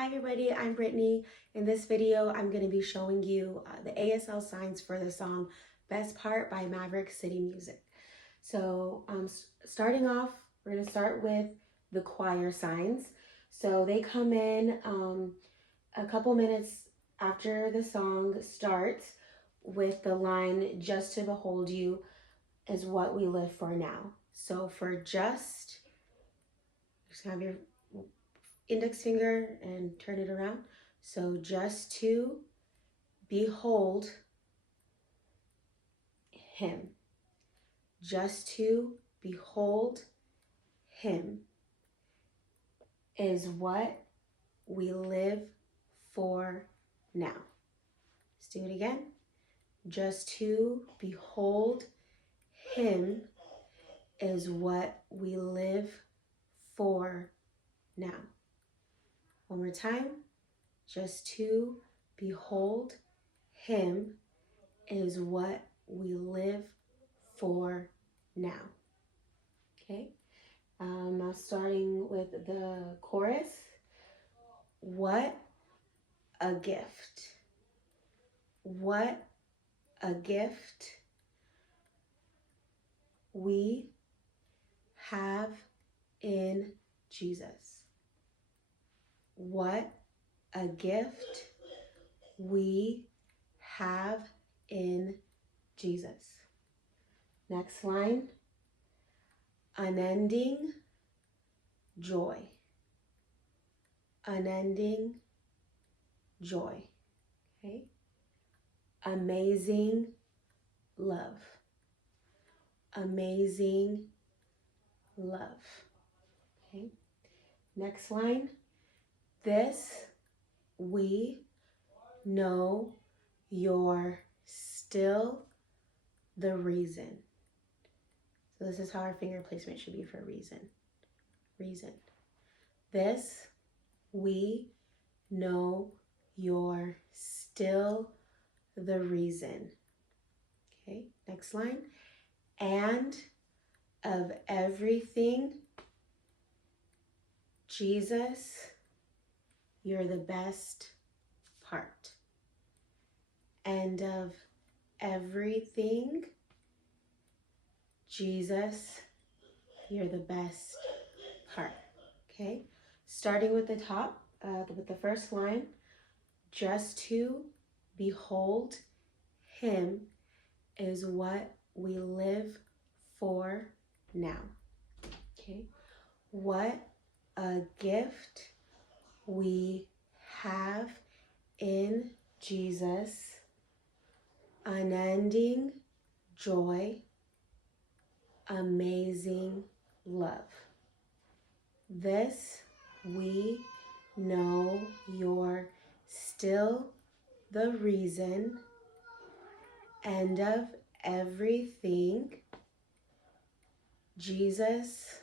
Hi everybody, I'm Brittany. In this video, I'm going to be showing you the ASL signs for the song Best Part by Maverick City Music. So starting off, we're going to start with the choir signs. So they come in a couple minutes after the song starts with the line, "Just to behold you is what we live for now." So for just have your index finger and turn it around. So just to behold him. Just to behold him is what we live for now. Let's do it again. Just to behold him is what we live for now. One more time. Just to behold him is what we live for now. Okay. Now starting with the chorus. What a gift. What a gift we have in Jesus. What a gift we have in Jesus. Next line, unending joy. Unending joy. Okay. Amazing love. Amazing love. Okay. Next line, this we know you're still the reason. So this is how our finger placement should be for a reason. Reason. This we know you're still the reason. Okay, next line. And of everything, Jesus, you're the best part. And of everything, Jesus, you're the best part. Okay, starting with the top, with the first line, just to behold him is what we live for now. Okay, what a gift we have in Jesus. Unending joy, amazing love. This we know you're still the reason, and of everything, Jesus,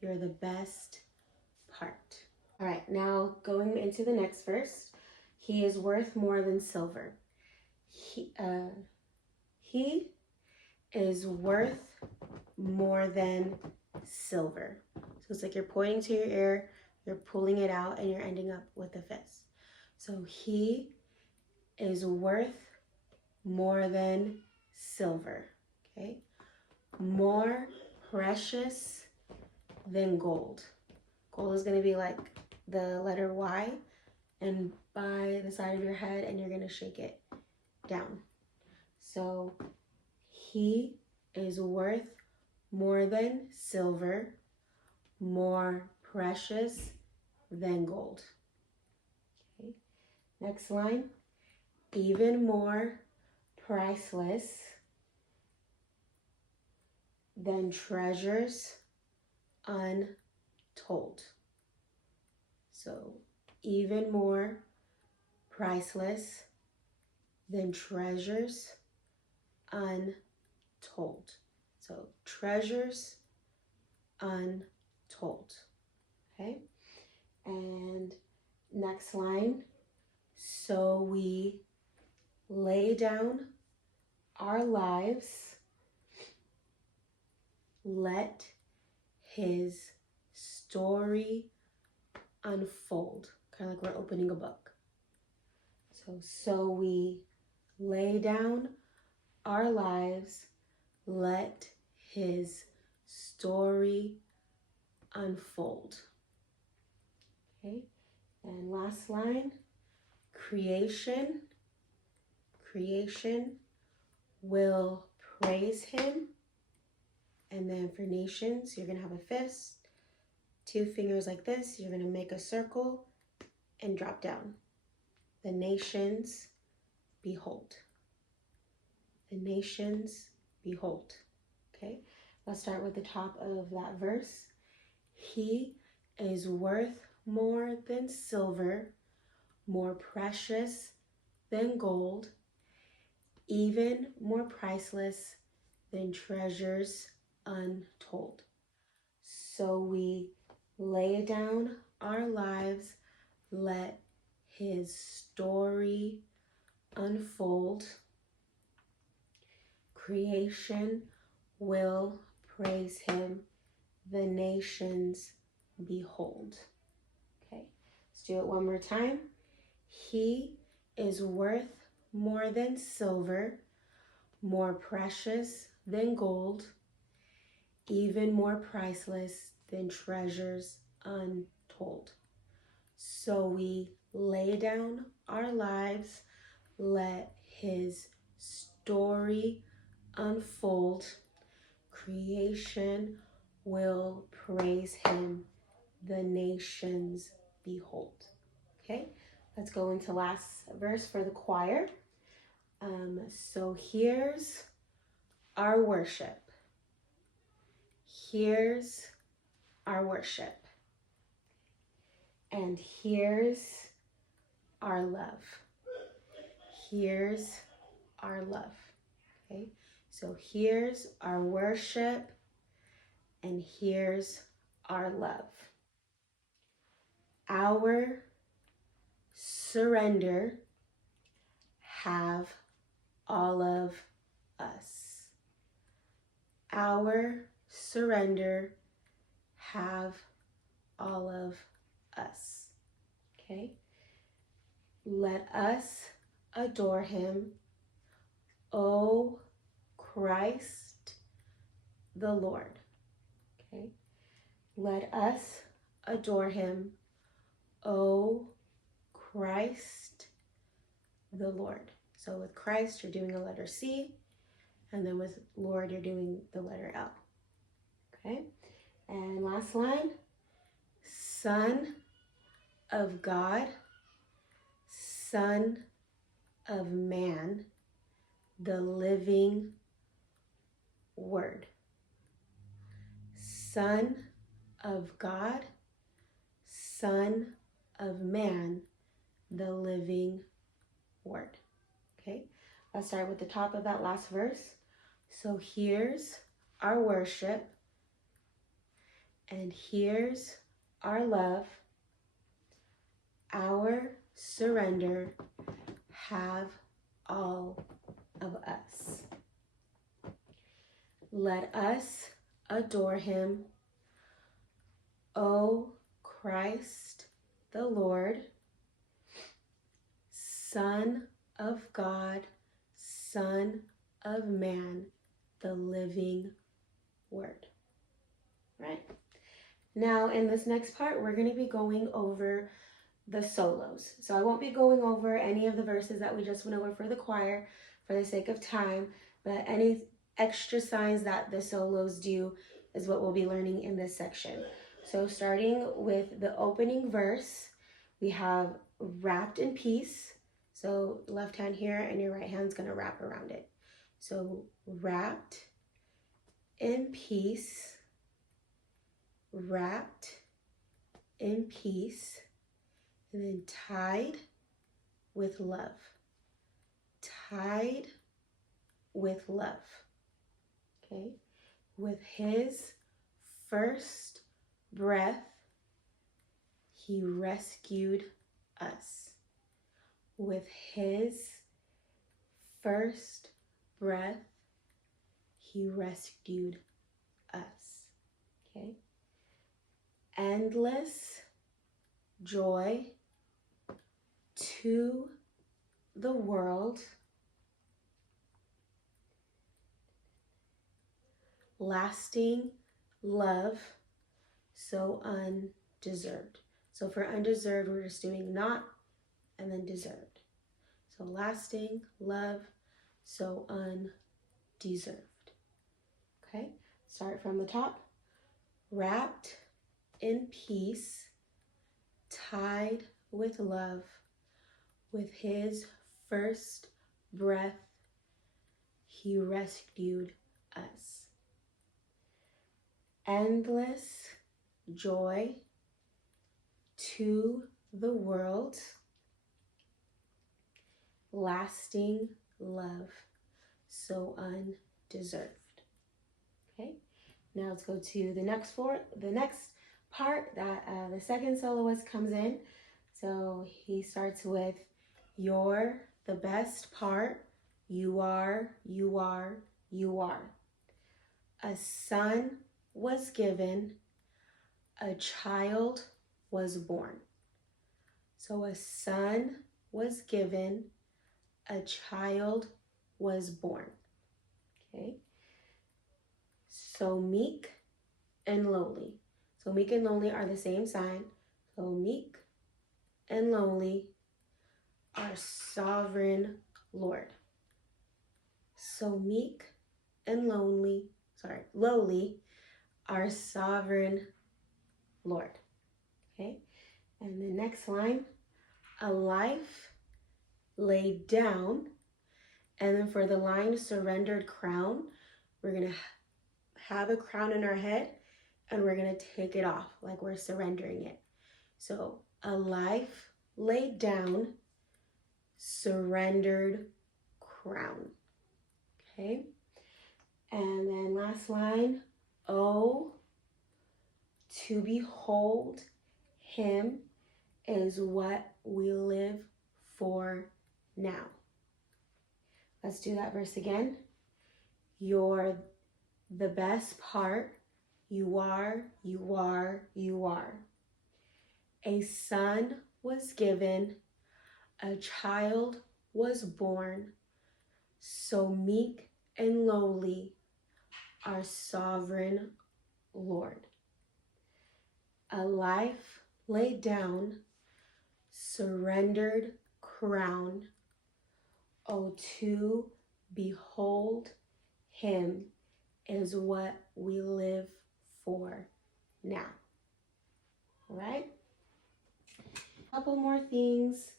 you're the best part. All right, now going into the next verse, he is worth more than silver. He is worth more than silver. So it's like you're pointing to your ear, you're pulling it out, and you're ending up with a fist. So he is worth more than silver. Okay? More precious than gold. Gold is going to be like the letter Y and by the side of your head, and you're going to shake it down. So he is worth more than silver, more precious than gold. Okay. Next line, even more priceless than treasures untold. So even more priceless than treasures untold. So treasures untold. Okay. And next line, so we lay down our lives, let his story unfold. kind of like we're opening a book. So we lay down our lives, let his story unfold. Okay, and last line, creation will praise him. And then for nations, you're gonna have a fist, 2 fingers like this, you're gonna make a circle and drop down. The nations behold. The nations behold. Okay, let's start with the top of that verse. He is worth more than silver, more precious than gold, even more priceless than treasures untold. So we lay down our lives, let his story unfold. Creation will praise him, the nations behold. Okay, let's do it one more time. He is worth more than silver, more precious than gold, even more priceless than treasures untold. So we lay down our lives, let his story unfold. Creation will praise him, the nations behold. Okay, let's go into last verse for the choir. So here's our worship. Here's our worship. And here's our love. Here's our love. Okay, so here's our worship and here's our love. Our surrender, have all of us. Our surrender, have all of us. Okay, let us adore him, O Christ the Lord. Okay, let us adore him, O Christ the Lord. So with Christ, you're doing a letter C, and then with Lord, you're doing the letter L. Okay, and last line, Son of God, Son of Man, the living Word. Son of God, Son of Man, the living Word. Okay, let's start with the top of that last verse. So here's our worship, and here's our love, our surrender, have all of us. Let us adore him, O Christ the Lord, Son of God, Son of Man, the living Word. Right? Now, in this next part, we're going to be going over the solos. So I won't be going over any of the verses that we just went over for the choir for the sake of time, but any extra signs that the solos do is what we'll be learning in this section. So starting with the opening verse, we have wrapped in peace. So left hand here and your right hand's going to wrap around it. So wrapped in peace, wrapped in peace, and then tied with love. Tied with love. Okay? With his first breath, he rescued us. With his first breath, he rescued us. Okay? Endless joy to the world, lasting love, so undeserved. So for undeserved, we're just doing not and then deserved. So lasting love, so undeserved. Okay, start from the top. Wrapped in peace, tied with love, with his first breath, he rescued us. Endless joy to the world, lasting love, so undeserved. Okay, now let's go to the next part that the second soloist comes in. So he starts with, you're the best part, you are, you are, you are. A son was given, a child was born. So a son was given, a child was born. Okay. So meek and lowly. So meek and lowly are the same sign. So meek and lowly, our sovereign Lord. So meek and lowly, our sovereign Lord. Okay. And the next line, a life laid down. And then for the line surrendered crown, we're going to have a crown in our head and we're going to take it off like we're surrendering it. So a life laid down, surrendered crown. Okay. And then last line, oh, to behold him is what we live for now. Let's do that verse again. You're the best part. You are, you are, you are. A son was given, a child was born, so meek and lowly, our sovereign Lord. A life laid down, surrendered crown, oh, to behold him is what we live for now. All right? A couple more things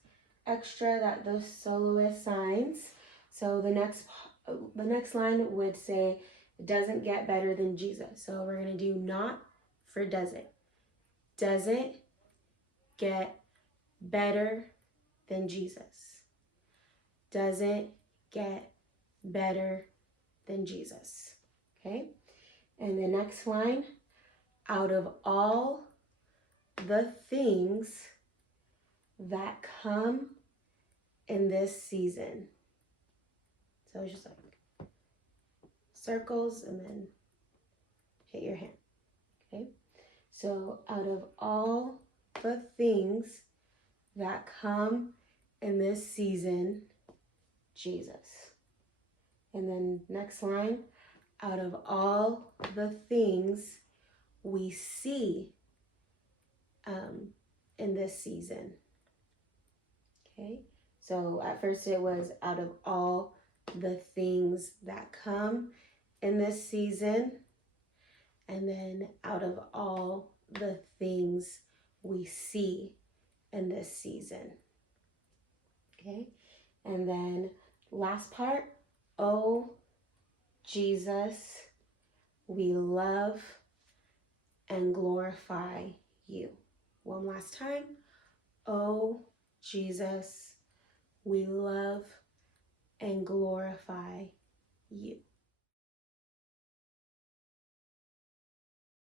extra that the soloist signs. So the next line would say, doesn't get better than Jesus. So we're going to do not for does it. Doesn't get better than Jesus. Doesn't get better than Jesus. Okay? And the next line, out of all the things that come in this season. So it's just like circles and then hit your hand. Okay? So out of all the things that come in this season, Jesus. And then next line, out of all the things we see in this season. Okay, so at first it was out of all the things that come in this season, and then out of all the things we see in this season. Okay, and then last part, oh, Jesus, we love and glorify you. One last time. Oh, Jesus, we love and glorify you.